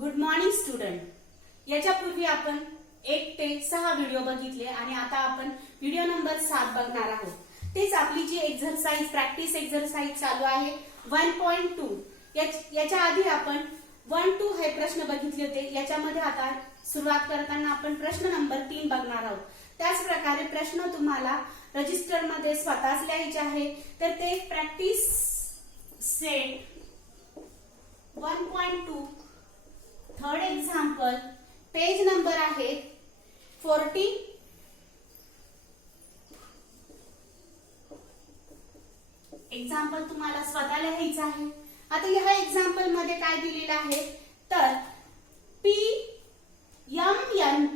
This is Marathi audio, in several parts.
Good morning student. याच्यापूर्वी आपण 1 ते 6 व्हिडिओ बघितले आणि आता आपण व्हिडिओ नंबर 7 बघणार आहोत. तेच आपली जी एक्सरसाइज प्रॅक्टिस एक्सरसाइज चालू आहे 1.2. याच्या आधी आपण 1-2 हे प्रश्न बघितले होते. याच्यामध्ये आता सुरुवात करताना आपण प्रश्न नंबर 3 बघणार आहोत. त्याच प्रकारे प्रश्न तुम्हाला रजिस्टर मध्ये स्वतःच लिहायचे आहे. तर ते practice set 1.2 third example page number आहे 40. एक्झाम्पल तुम्हाला स्वतः लिहायचं आहे. आता ह्या एक्झाम्पल मध्ये काय दिलेलं आहे तर पी एम एन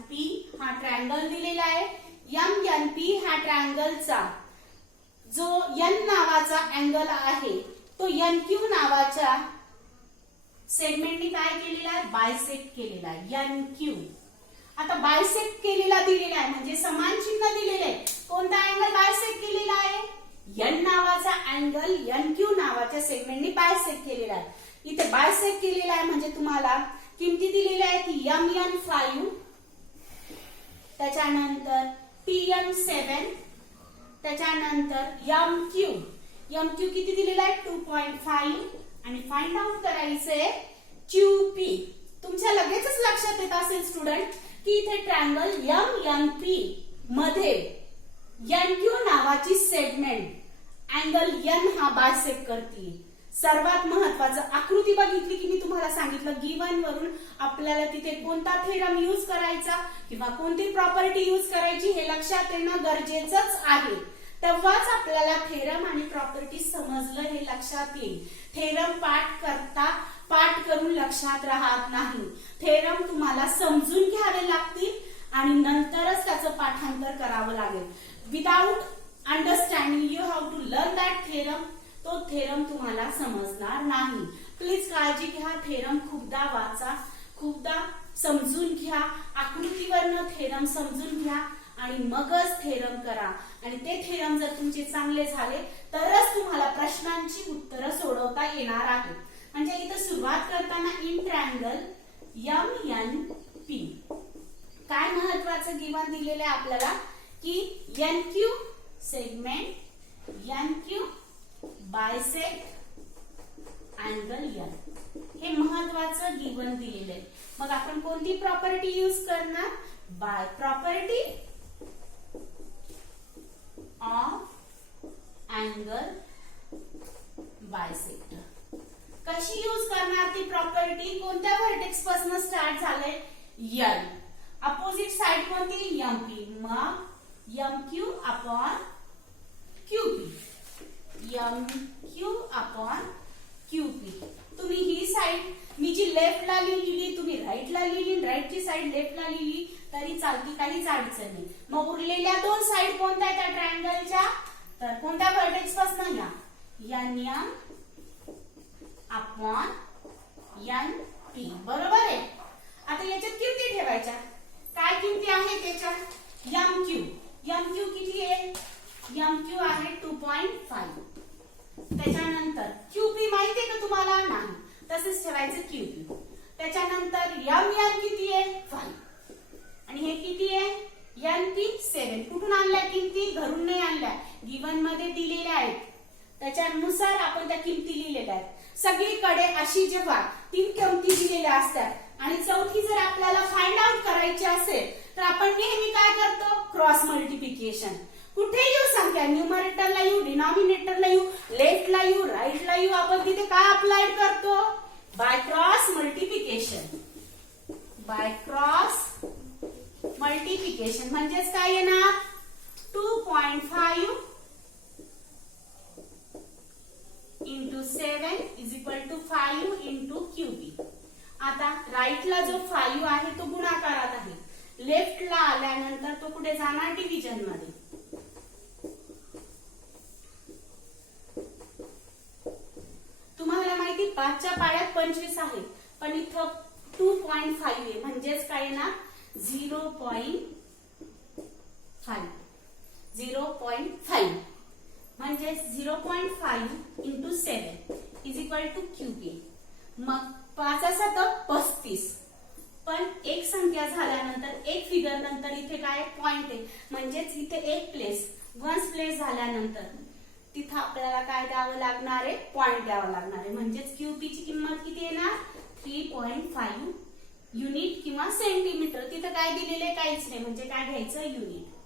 पी हा ट्रायंगल दिलेला आहे. एम पी ह्या ट्रायंगलचा जो एन नावाचा अँगल आहे तो एन क्यू नावाच्या सेगमेंटने काय केलेला आहे बायसेक्ट केलेला आहे एन क्यू. आता बायसेक्ट केलेला दिलेला आहे म्हणजे समान चिन्ह दिलेले आहे. कोणता अँगल बायसेक्ट केलेला आहे एन नावाचा अँगल एन क्यू नावाच्या सेगमेंटने बायसेक्ट केलेला आहे. इथे बायसेक्ट केलेला आहे म्हणजे तुम्हाला किमती दिलेल्या आहेत की MN5 त्याच्यानंतर TN7 त्याच्यानंतर MQ किती दिलेला आहे 2.5 आणि फाइंड आउट करायचंय QP. तुमच्या लगेचच लक्षात येत असेल स्टुडंट की इथे ट्रायंगल MNP मध्ये NQ नावाची सेगमेंट अँगल N हा बायसेक्ट करते. सर्वात महत्वाचं आकृती बघितली की मी तुम्हाला सांगितलं गिवन वरून आपल्याला तिथे कोणता थेरम यूज करायचा किंवा कोणती प्रॉपर्टी यूज करायची हे लक्षात येणं गरजेचंच आहे. तेव्हाच आपल्याला थेरम आणि प्रॉपर्टी समजलं हे लक्षात येईल. थेरम पाठ करून लक्षात राहत नाही. थेरम तुम्हाला समजून घ्यावे लागतील आणि नंतरच त्याचं पाठांतर करावं लागेल. Without understanding you have to learn that theorem. तो थेरम तुम्हाला समजणार नाही. प्लीज काळजी घ्या. थेरम खूपदा वाचा, खूपदा समजून घ्या. आकृतीवरनं थेरम समजून घ्या आणि मगच थेरम करा. आणि ते थेरम जर तुमचे चांगले झाले तरच तुम्हाला प्रश्नांची उत्तरं सोडवता येणार आहे. म्हणजे इथं सुरुवात करताना इन ट्रायंगल MNP काय महत्वाचं गिवन दिलेलं आहे आपल्याला की NQ segment NQ bisect angle N हे महत्वाचं गिवन दिलेलं आहे. मग आपण कोणती प्रॉपर्टी यूज करणार by property of angle bisect. कशी यूज करणार ती प्रॉपर्टी कोणत्या व्हर्टेक्स पासून स्टार्ट झालंय N. अपोजिट साइड कोणती MP. मग MQ upon QP MQ upon QP. तुम्ही ही साइड मी जी लेफ्टला लिहिली तुम्ही राईटला लिहिली राईटची साइड लेफ्टला लिहिली तरी चालती काहीच अडचण नाही. मग उरलेल्या दोन साइड कोणत्या त्या ट्रायंगलच्या तर कोणत्या व्हर्टेक्स पासून या NM अपॉन NP बरोबर आहे. आता याच्यात किमती ठेवायच्या. काय किमती आहे त्याच्यात MQ किती आहे MQ आहे 2.5. त्याच्यानंतर QP माहिती आहे का तुम्हाला नाही तसेच ठेवायचं QP. त्याच्यानंतर MN किती आहे 5 आणि हे किती आहे NP 7. कुठून आणल्या किमती घरून नाही आणल्या गिवन मध्ये दिलेल्या आहेत. त्याच्यानुसार आपण त्या किमती लिहिलेल्या आहेत. सगळीकडे अशी जेव्हा 3 किमती दिलेल्या असतात आणि चौथी जर आपल्याला फाइंड आउट करायची असेल तर आपण नेहमी काय करतो क्रॉस मल्टिप्लिकेशन. कुठे येऊ संख्या न्यूमरेटरला येऊ डिनॉमिनेटरला येऊ लेफ्टला येऊ राईटला येऊ आपण तिथे काय अप्लाइड करतो by cross multiplication. By cross multiplication म्हणजेच काय येणार 2.5 into 7 is equal to 5 into QP. आता राईटला जो 5 आहे तो गुणाकारात आहे. लेफ्टला आल्यानंतर तो कुठे जाणार डिव्हिजन मध्ये. तुम्हाला माहिती 5च्या पाड्यात 25 आहे पण इथं 2.5 आहे म्हणजेच काय ना 0.5 0.5 म्हणजे म्हणजे 0.5 into 7 is equal to QP. मग 5 35. पण एक संख्या झाल्यानंतर एक फिगर नंतर इथे काय पॉइंट आहे, म्हणजेच इथे एक प्लेस वन्स प्लेस झाल्यानंतर तिथं आपल्याला काय द्यावं लागणार आहे, पॉइंट द्यावं लागणार आहे. म्हणजेच QP ची किंमत किती येणार 3.5 युनिट किंवा सेंटीमीटर. तिथं काय दिलेले काहीच नाही, म्हणजे काय घ्यायचं युनिट.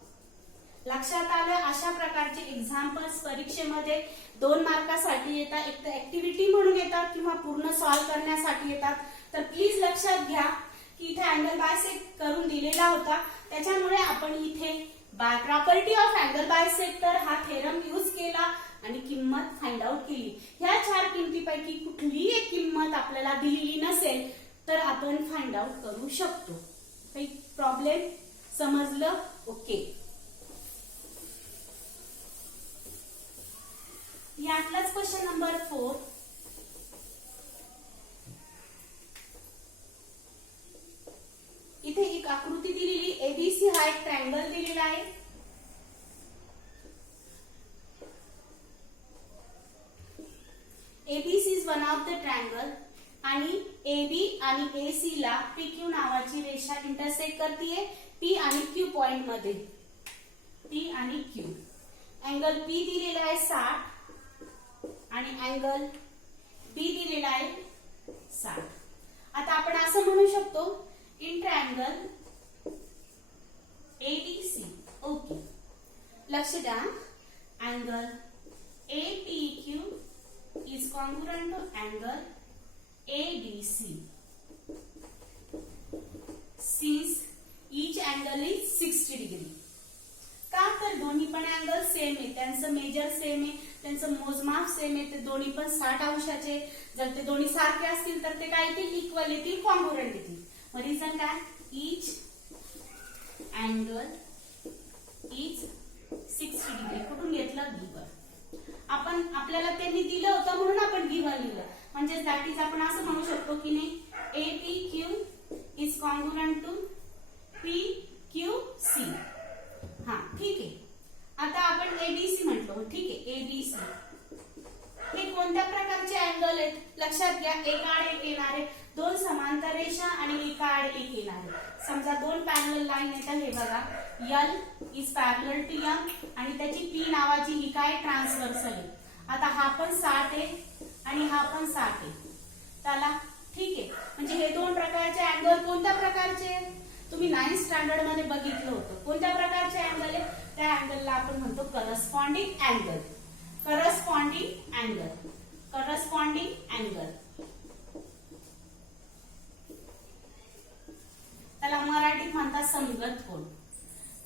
लक्षात आलं. अशा प्रकारचे एक्झाम्पल्स परीक्षेमध्ये 2 मार्कासाठी येतात. एक तर ऍक्टिव्हिटी म्हणून येतात किंवा पूर्ण सॉल्व्ह करण्यासाठी येतात. तर प्लीज लक्षात घ्या की इथे अँगल बायसेक्ट करून दिलेला होता, त्याच्यामुळे आपण इथे by property of angle bisector हा थेरम यूज केला आणि किंमत फाइंड आउट केली. ह्या 4 किमतीपैकी कुठलीही एक किंमत आपल्याला दिलेली नसेल तर आपण फाइंड आउट करू शकतो. काही प्रॉब्लेम समजलं? ओके. यातलाच क्वेश्चन नंबर 4. इथे एक आकृती दिलेली एबीसी हा एक ट्रायंगल दिलेला आहे. ABC is one of the triangle आणि AB आणि AC ला PQ नावाची रेषा इंटरसेक्ट करते P आणि Q पॉइंट मध्ये. P आणि Q. अँगल P दिलेला आहे 60 आणि अँगल B दिलेला आहे 60. आता आपण असं म्हणू शकतो इन ट्रायंगल ABC. ओके. लक्ष द्या. Angle APQ is congruent to angle ABC since each angle is 60 degree. का तर दोन्ही पण अँगल सेम आहे, त्यांचं मेजर सेम आहे, त्यांचं मोजमाप सेम आहे, ते दोन्ही पण 60 अंशाचे. जर ते दोन्ही सारखे असतील तर ते काय येतील, इक्वल येतील, कॉन्ग्रुएंट येतील. मग रिझन काय, each angle is 60 degree. कुठून घेतलं, गिव्हन. आपण आपल्याला त्यांनी दिलं होतं म्हणून आपण गिव्हन लिहिलं. म्हणजे दॅट इज आपण असं म्हणू शकतो की नाही APQ is congruent to PQC. हा ठीक आहे. आता आपण ABC म्हटलो, ठीक आहे. ABC हे कोणत्या प्रकारचे अँगल आहेत लक्षात घ्या. एक आड एक येणारे, 2 समांतर रेषा आणि एक आड एक येणारे. समजा 2 पॅरलल लाईन येतात. हे बघा L is parallel to M आणि त्याची P नावाची ही काय ट्रान्सव्हर्सल आहे. आता हा पण 60 आहे आणि हा पण 60 आहे. त्याला ठीक आहे. म्हणजे हे 2 प्रकारचे अँगल कोणत्या प्रकारचे तुम्ही 9th स्टँडर्ड मध्ये बघितलं होतं. कोणत्या प्रकारचे अँगल आहे, त्या अँगलला आपण म्हणतो corresponding angle. Corresponding angle. Corresponding angle त्याला मराठीत म्हणतात समगत कोन.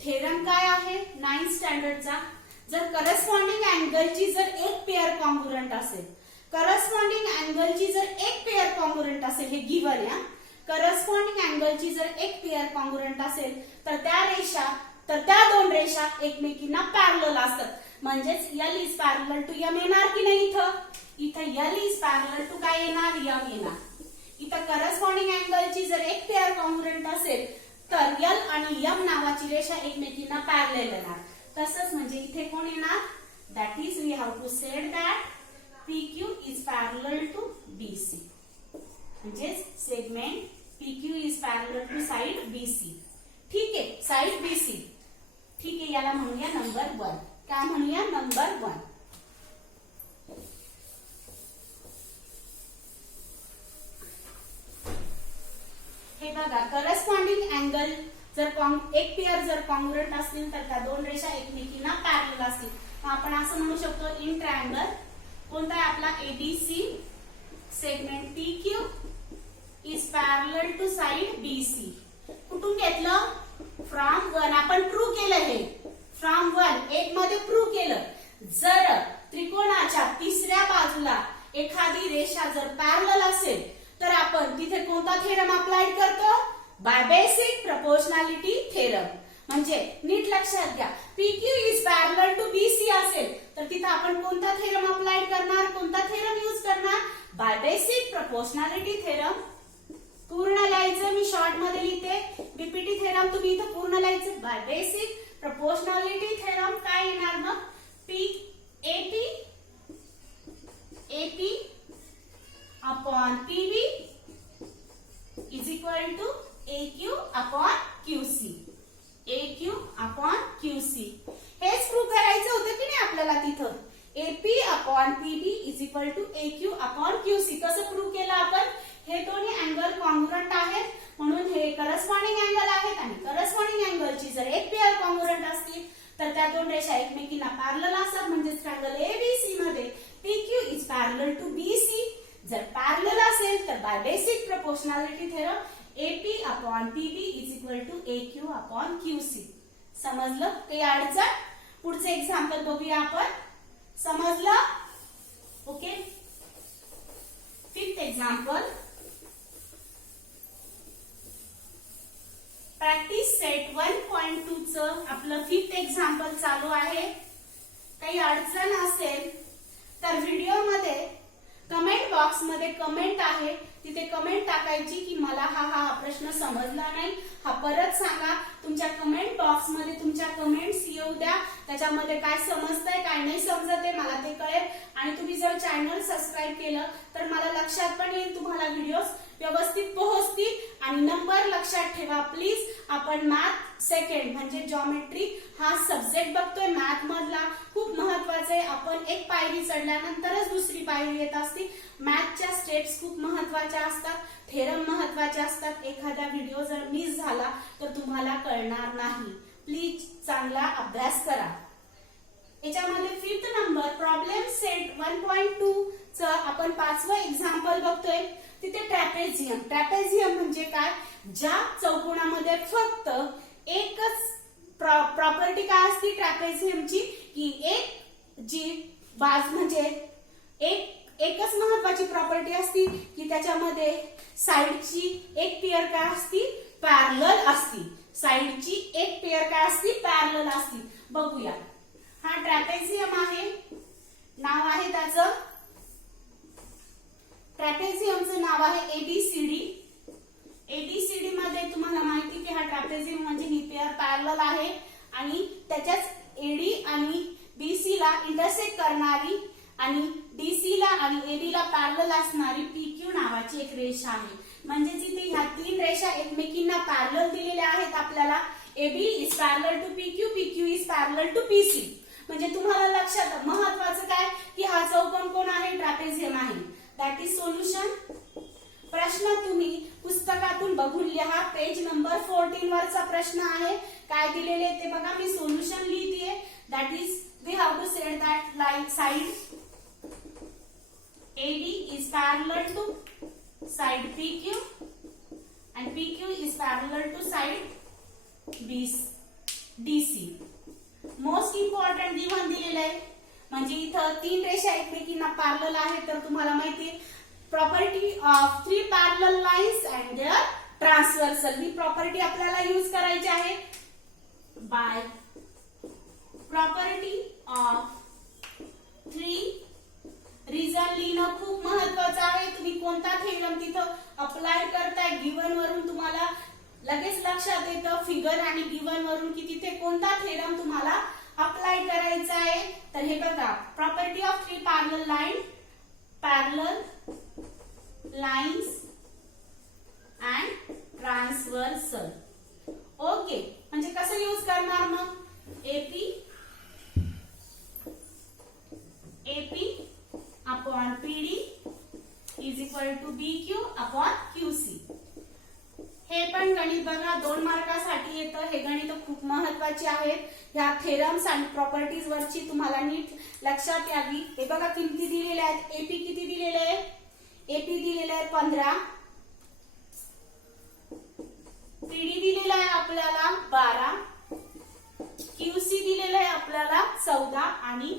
थेरम काय आहे 9th स्टँडर्डचा, जर करस्पॉन्डिंग अँगलची जर एक पेअर कॉन्ग्रुएंट असेल, करस्पॉन्डिंग अँगलची जर एक पेअर कॉन्ग्रुएंट असेल, हे गिव्हन आहे. करस्पॉन्डिंग अँगलची जर एक पेअर कॉन्ग्रुएंट असेल तर त्या 2 रेषा एकमेकींना पॅरलल असतात. म्हणजेच L is parallel to M येणार की नाही. इथं L इज पॅरलल टू काय येणार, M येणार. इथं करस्पॉन्डिंग अँगलची जर एक पेअर कॉन्ग्रुएंट असेल तर L आणि M नावाची रेषा एकमेकींना पॅरलल येणार. तसंच म्हणजे इथे कोण येणार, that is we have to said that PQ is parallel to BC. म्हणजे segment PQ is parallel to side BC. ठीक आहे, साइड BC. ठीक आहे, याला म्हणूया नंबर 1. काय म्हणूया, नंबर 1. हे बघा करस्पॉन्डिंग अँगल जर एक पेअर जर कॉन्ग्रुएंट असतील तर त्या 2 रेषा एकमेकींना पॅरलल असतील. आपण असं म्हणू शकतो इन ट्रायंगल कोणता आहे आपला ABC segment PQ is parallel to side BC. कुठून घेतलं, फ्रॉम 1. आपण प्रूव्ह केलं हे फ्रॉम 1 एक मध्ये प्रूव्ह केलं. जर त्रिकोणाच्या तिसऱ्या बाजूला एखादी रेषा जर पॅरलल असेल तर आपण तिथे कोणता थेरम अप्लाय करतो, बाय बेसिक प्रपोर्शनॅलिटी थेरम. म्हणजे नीट लक्षात घ्या, PQ is parallel to BC असेल तर तिथे आपण कोणता थेरम अप्लाय करणार, कोणता थेरम यूज करणार, बाय बेसिक प्रपोर्शनॅलिटी थेरम. पूर्ण लिहायचं, मी शॉर्ट मध्ये लिहिते. बीपीटी थेरम तुम्ही इथं पूर्ण लिहायचं. बाय बेसिक प्रपोर्शनॅलिटी थेरम काय येणार मग, AP equal to AQ upon QC. कसं प्रूव्ह केलं आपण? हे दोन्ही अँगल कॉन्ग्रुएंट आहेत म्हणून हे करस्पॉन्डिंग अँगल आहेत आणि करस्पॉन्डिंग अँगलची जर एक पेअर कॉन्ग्रुएंट असतील तर त्या दोन रेषा एकमेकींना पॅरलल असतात. म्हणजे ट्रायंगल ABC मध्ये PQ is parallel to BC. जर पॅरलल असेल तर by basic proportionality theorem AP upon PB is equal to AQ upon QC. समजलं? काही अडचण? पुढचे एक्झाम्पल बघूया आपण. समजलं? Okay. Fifth example. Practice set 1.2 चं आपलं फिफ्थ एक्झाम्पल चालू आहे. काही अडचण असेल तर व्हिडिओ मध्ये कमेंट बॉक्स मध्ये कमेंट आहे तिथे कमेंट टाकायची की मला हा प्रश्न समजला नाही, हा परत सांगा. तुमच्या कमेंट बॉक्स मध्ये तुमच्या कमेंट्स येऊ द्या. त्याच्यामध्ये काय समजतंय काय नाही समजत आहे मला ते कळेल. आणि तुम्ही जर चॅनल सबस्क्राईब केलं तर मला लक्षात पण येईल तुम्हाला व्हिडिओज व्यवस्थित पोहोचतील. आणि नंबर लक्षात ठेवा प्लीज. आपण मॅथ सेकंड म्हणजे जॉमेट्री हा सब्जेक्ट बघतोय. मॅथ मधला खूप महत्वाचा आहे. आपण एक पायरी चढल्यानंतरच दुसरी पायरी येत असते. मॅथच्या स्टेप्स खूप महत्वाच्या असतात, थेरम महत्वाचे असतात. एखादा व्हिडिओ जर मिस झाला तर तुम्हाला कळणार नाही. प्लीज चांगला अभ्यास करा. याच्यामध्ये फिफ्थ नंबर प्रॉब्लेम सेट 1.2 च आपण पाचवं एक्झाम्पल बघतोय. तिथे ट्रॅपेझियम. ट्रॅपेझियम म्हणजे काय? ज्या चौकोनामध्ये फक्त एकच प्रॉपर्टी काय असती ट्रॅपेझियमची की एक जी बाज म्हणजे एकच महत्वाची प्रॉपर्टी असती की त्याच्यामध्ये साइडची एक पेअर काय असती? पॅरलल असती. साइडची एक पेअर काय असती? पॅरलल असती. बघूया. हा ट्रॅपेझियम आहे. नाव आहे त्याचं ट्रॅपेझियमचं नाव आहे ABCD. ABCD मध्ये तुम्हाला माहिती की हा ट्रॅपेझियम म्हणजे ही पेअर पॅरलल आहे आणि त्याच्याच AD आणि BC ला इंटरसेक्ट करणारी आणि DC ला आणि AB ला पॅरलल असणारी PQ नावाची एक रेषा आहे. म्हणजे जिथे ह्या तीन रेषा एकमेकींना पॅरलल दिलेल्या आहेत आपल्याला. AB is parallel to PQ, PQ is parallel to PC. म्हणजे तुम्हाला लक्षात महत्वाचं काय की हा चौकोन कोण आहे? ट्रॅपेझियम आहे. That is solution. प्रश्न तुम्ही पुस्तकातून बघून लिहा. पेज नंबर 14 वरचा प्रश्न आहे. काय दिलेले ते बघा. मी सोल्युशन लिहितेय. That is we have to set that like side AD is parallel to side PQ and PQ is parallel to side DC. Most important given दिलेलं आहे. म्हणजे इथं तीन रेषा एकमेकींना पॅरलल आहेत तर तुम्हाला माहिती property of three parallel lines and their transversal. ही प्रॉपर्टी आपल्याला यूज करायची आहे. By property of three reason लिहिणं खूप महत्वाचं आहे. तुम्ही कोणता थेरम तिथं अप्लाय करताय गिव्हन वरून तुम्हाला लगेच लक्षात येतं फिगर आणि गिव्हन वरून की तिथे कोणता थेरम तुम्हाला अप्लाय करायचा आहे. तर हे बघा. Property of three parallel lines and transversal. Okay. म्हणजे कसं यूज करणार मग? AP upon PD is equal to BQ upon QC. हे पण गणित बघा 2 मार्कासाठी येतं. हे गणित खूप महत्वाची आहेत. ह्या थेरम्स आणि प्रॉपर्टीज वरची तुम्हाला नीट लक्षात यावी. हे बघा किमती दिलेल्या आहेत. AP किती दिलेले आहे? AP दिलेले आहे 15. PD दिलेला आहे आपल्याला 12. QC दिलेला आहे आपल्याला 14 आणि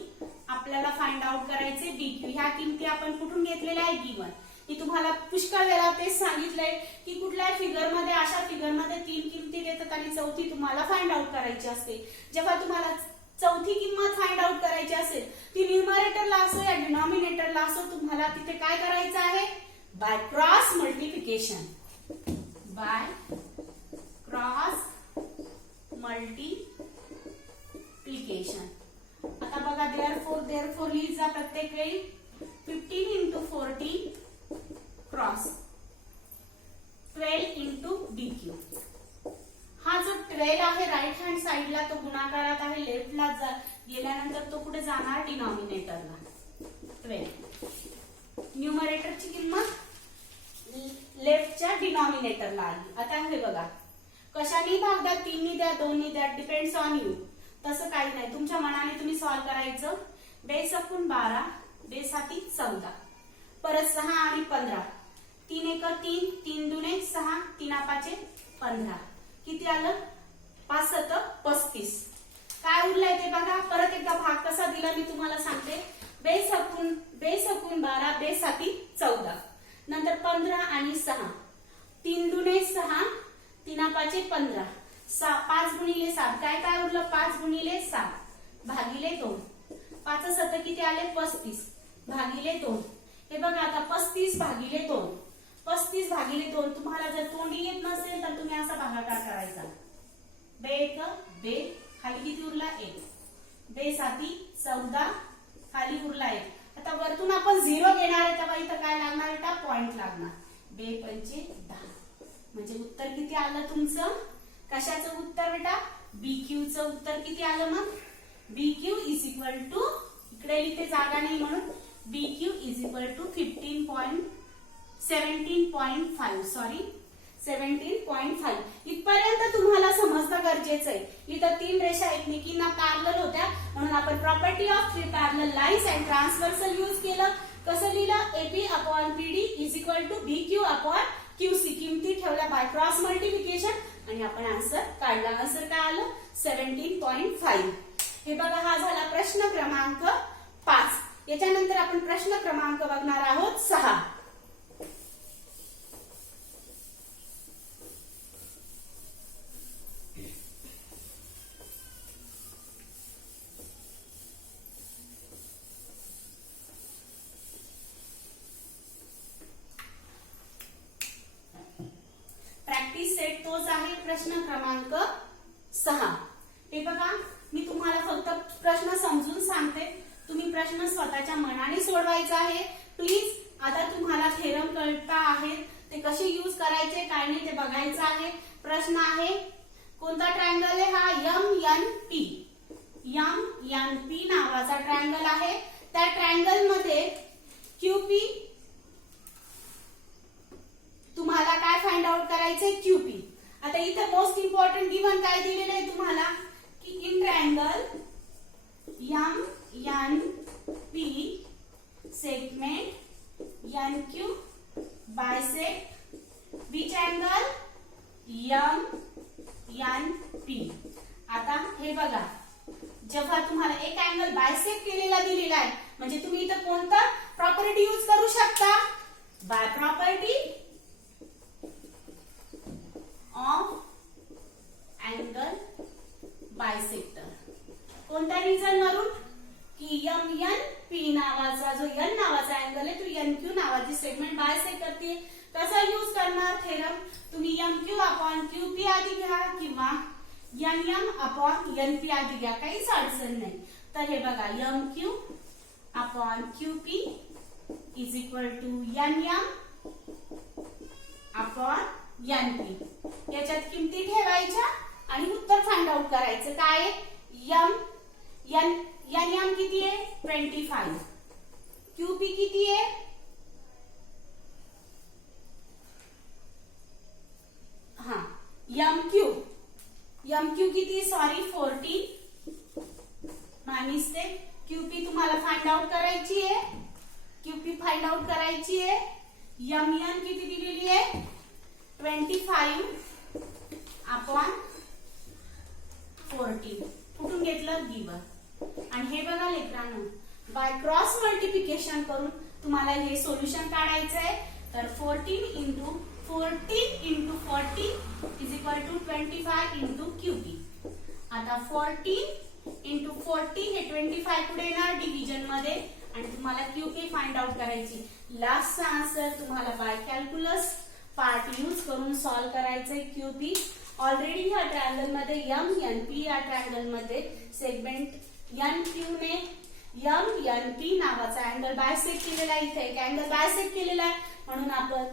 आपल्याला फाइंड आउट करायचे BQ. ह्या किमती आपण कुठून घेतलेल्या आहे? गिव्हन. मी तुम्हाला पुष्कळ वेळा तेच सांगितलंय की कुठल्याही फिगर मध्ये अशा फिगर मध्ये 3 किमती देतात आणि चौथी तुम्हाला फाइंड आउट करायची असते. जेव्हा तुम्हाला चौथी किंमत फाइंड आउट करायची असेल ती न्यूमरेटरला असो या डिनॉमिनेटरला असो तुम्हाला तिथे काय करायचं आहे? By cross multiplication. By cross multiplication. आता बघा देअरफोर लिहित जा प्रत्येक वेळी. 15 into 14 क्रॉस 12 into BQ. हा जो 12 आहे राईट हँड साइडला तो गुणाकारात आहे. लेफ्टला गेल्यानंतर तो कुठे जाणार? डिनॉमिनेटरला. 12. न्यूमरेटरची किंमत लेफ्टच्या डिनॉमिनेटरला आली. आता हे बघा, कशाने भाग द्या, 3 द्या, 2 द्या, डिपेंड्स ऑन यू. तसं काही नाही, तुमच्या मनाने तुम्ही सॉल्व करायचं. 2 सकून 12, 2 साती 14, परत 6 आणि 15, 3 एक 3, 3 दुने 6, 3 पाचे 15. किती आलं? 5 सत 35. काय उरलंय ते बघा. परत एकदा भाग कसा दिला मी तुम्हाला सांगते. 2 सकून 12, 2 साती 14, नंतर 15 आणि 6, 3 दुने 6, 3 पाचे 15, 5 गुणिले 7, काय काय उरलं? 5 गुणिले 7 भागिले 2. 5 सत किती आले? 35 भागिले 2. हे बघा आता 35 भागिले 2. 35 भागिले 2 तुम्हाला जर तोंडी येत नसेल तर तुम्ही असा भागाकार करायचा. 2 एक 2, खाली किती उरला? 1. 2 साती 14, खाली उरला 1. आता वरतून आपण 0 घेणार आहे तेव्हा इथं काय लागणार? बेटा पॉइंट लागणार. 2 पंचे 10. म्हणजे उत्तर किती आलं तुमचं? कशाचं उत्तर बेटा? BQ चं उत्तर किती आलं मग? BQ इज इक्वल टू, इकडे इथे जागा नाही म्हणून BQ is equal to 17.5 sorry 17.5. इथपर्यंत तुम्हाला समजणं गरजेचं आहे. इथं 3 रेषा एकमेकींना पॅरलल होत्या म्हणून आपण property of 3 parallel lines and transversal use केलं. कसं लिहिलं? AP upon PD is equal to BQ upon QC. किमती ठेवल्या बाय क्रॉस मल्टिप्लिकेशन आणि आपण आन्सर काढला. आन्सर काय आलं? 17.5. हे बघा, हा झाला प्रश्न क्रमांक 5. याच्यानंतर आपण प्रश्न क्रमांक बघणार आहोत 6. प्रॅक्टिस सेट तोच आहे, प्रश्न क्रमांक 6. हे बघा, मी तुम्हाला फक्त प्रश्न समजून सांगते. तुम्ही प्रश्न स्वतःच्या मनाने सोडवायचा आहे. प्लीज, आता तुम्हाला थेरम कळता आहेत, ते कसे यूज करायचे काय नाही ते बघायचं आहे. प्रश्न आहे, कोणता ट्रायंगल आहे हा? MNP. MNP नावाचा ट्रायंगल आहे. त्या ट्रायंगल मध्ये QP, तुम्हाला काय फाइंड आउट करायचंय? QP. आता इथे मोस्ट इम्पॉर्टंट गिवन काय दिलेलं आहे तुम्हाला की in triangle MNP segment NQ bisect which angle? MNP. आता हे बघा, जेव्हा तुम्हाला एक अँगल बायसेक्ट केलेला दिलेला आहे म्हणजे तुम्ही इथं कोणता प्रॉपर्टी यूज करू शकता? By property of angle bisector. कोणत्या रिझन वरून? की MNP नावाचा जो N नावाचा अँगल आहे तो NQ नावाची सेगमेंट बायसेक्ट करते. कसा यूज करणार थेरम? तुम्ही MQ अपॉन QP आधी घ्या किंवा NM अपॉन NP आधी घ्या, काहीच अडचण नाही. तर हे बघा, MQ upon QP is equal to NM upon NP. याच्यात किमती ठेवायच्या आणि उत्तर फाइंड आउट करायचं. काय? NM किती आहे? 25. QP किती आहे? हा, MQ किती? सॉरी 14. माय मिस्टेक. QP तुम्हाला फाइंड आउट करायची आहे. QP फाइंड आउट करायची आहे. MN किती दिलेली आहे? 25 अपॉन 14. कुठून घेतलं? गिवन. आणि हे बघा लेकरांनो, बाय क्रॉस मल्टिप्लिकेशन करून तुम्हाला हे सोल्युशन काढायचं आहे. तर 14 into 40 is equal to 25 into QP. आता 14 इंटू 40 हे 25 पुढे येणार डिव्हिजन मध्ये आणि तुम्हाला QP फाइंड आउट करायची. लास्टचा आन्सर तुम्हाला बाय कॅल्क्युलस पार्ट यूज करून सॉल्व करायचंय. QP ऑलरेडी ह्या ट्रायंगल मध्ये MNP या ट्रायंगल मध्ये सेगमेंट NQ ने MNP नावाचा अँगल बायसेक्ट केलेला आहे. इथे एक अँगल बायसेक्ट केलेला आहे म्हणून आपण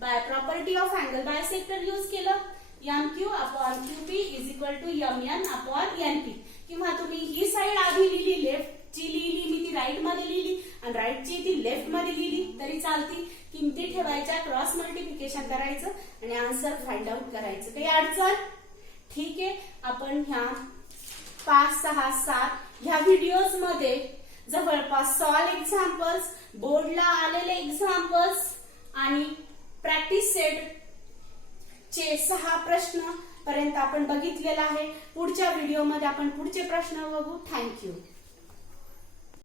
by property of angle bisector use केलं. MQ upon QP is equal to MN upon NP. किंवा तुम्ही ही साइड आधी लिहिली लेफ्ट ची लिहिली मी ती राईट मध्ये लिहिली आणि राईटची ती लेफ्ट मध्ये लिहिली तरी चालती. किमती ठेवायच्या, क्रॉस मल्टिप्लिकेशन करायचं आणि आन्सर फाइंड आउट करायचं. काही अडचण? ठीक आहे. आपण ह्या 5, 6, 7 ह्या व्हिडिओज मध्ये जवळपास सॉल्व एक्झाम्पल्स, बोर्डला आलेले एक्झाम्पल्स आणि प्रॅक्टिस सेट चे 6 प्रश्न पर्यंत आपण बघितलेला आहे. पुढच्या व्हिडिओमध्ये आपण पुढचे प्रश्न बघू. थँक्यू.